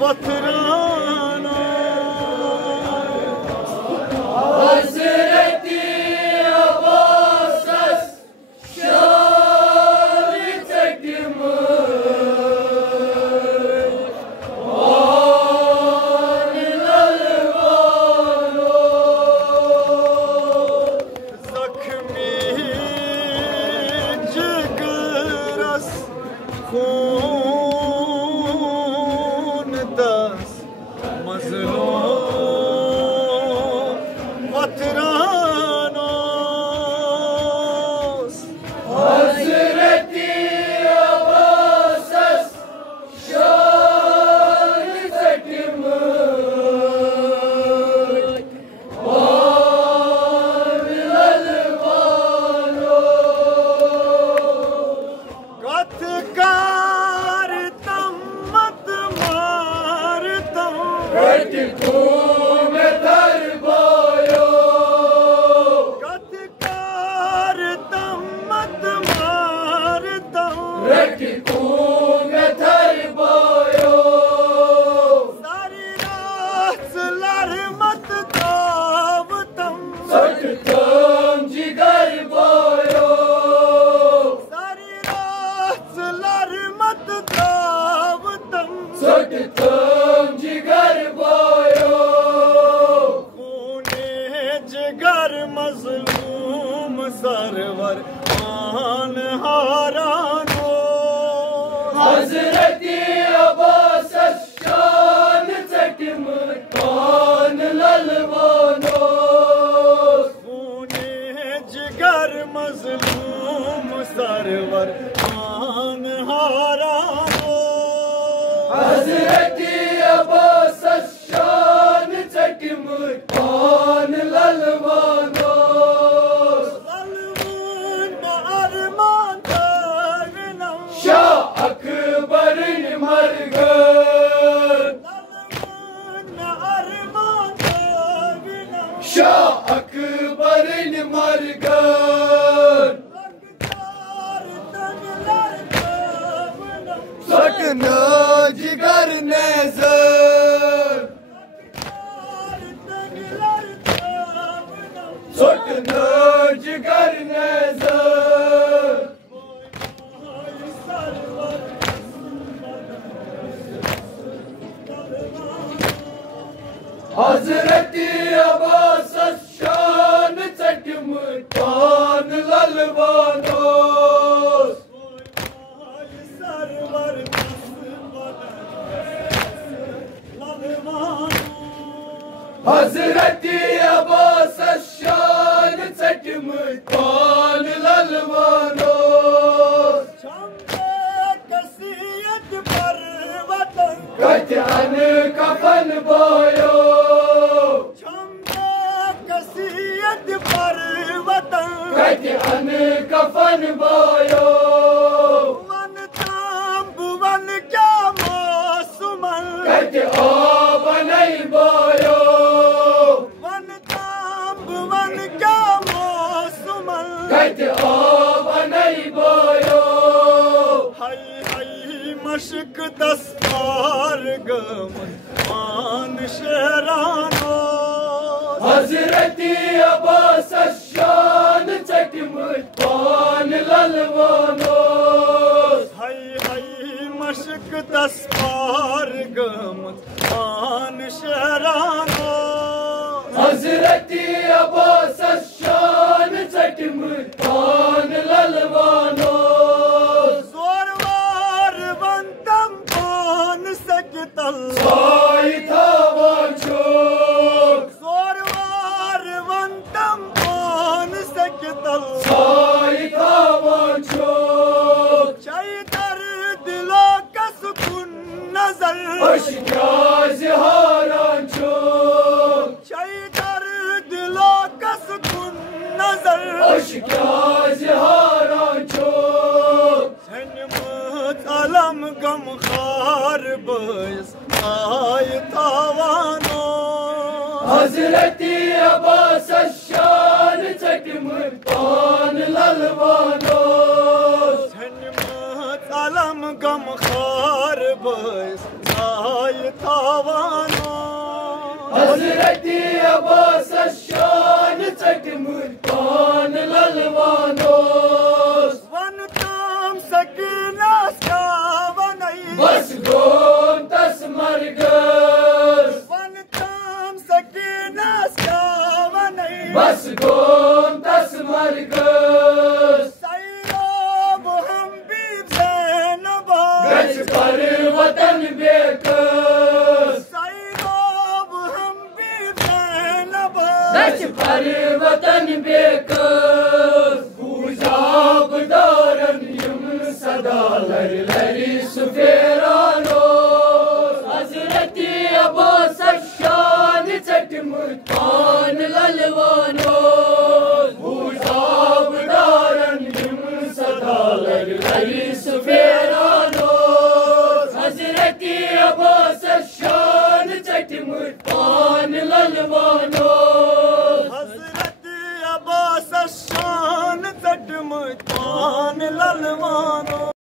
वतराना हज़रती अब्बास शान चटमर ललवानो जख्मी जिगरस खून दस मज़लूम वतरानोस हज़रती अब्बास शान चटमर ललवानो गतकार तम्मत मारतम में दरबायो गतकार तम्मत मारतम में दरबायो सारी रात लरमत दावतम सटतम जिगर बायो सारी रात लरमत दावतम सटतम जिगर बायो खूने जिगर मजलूम सरवर आन हारानो हज़रती अब्बास शान चटमर कान ललवानो खूने जिगर मजलूम सरवर आन हारानो हज़रती अब्बास शान चटमर कान ललवानो ज़ल्मून अरमान तगनम शाह अकबर मरगन ज़ल्मून अरमान तगनम शाह अकबर मरगन लगतार तंगलर तवनम सटना जिगर नेज़र लगतार तंगलर तवनम सटना जिगर नेज़र सरवर हज़रती अब्बास शान चटमर कान ललवानो सरवर हज़रती अब्बास शान चटमर कान ललवानो कसीयत पर वतन कतन कफन बोयो कसीयत पर वतन कतन कफन बोयो वन तांब वन क्या मौसमन कत आब नहीं बोयो वन तांब वन क्या मौसमन कत आब नहीं बोयो हाय हाय मशक दस्तार गम मान शहरानो हज़रती अब्बास शान चटमर कान ललवानो हाय हाय मशक दस्तार गम मान शहरानो हज़रती अब्बास शान चटमर कान ललवानो जोरवार बंतम कौन सकतल साई था वांचो जोरवार बंतम कौन सकतल साई था वांचो चैतर दिलो का सुकून नजर अशिका ज़हारांचो चैतर दिलो का सुकून नजर अशिका ज़हारांचो सनमत अलम गम खार बस आय थावानो हज़रती अब्बास शान चटमर कान ललवानो सनमत अलम गम खार बस आय थावानो हजरत अब्बास शान चटमुट पान ललवानो वन ताम सकीनास का वनई बस गोम तस मरगस वन ताम सकीनास का वनई बस गोम तस मरगस सैयब हम भी ज़ैनबा गज पर वतन बेकस सैयब हम भी ज़ैनबा गज पर वतन बेकस पूजाब दारन युम सदा लर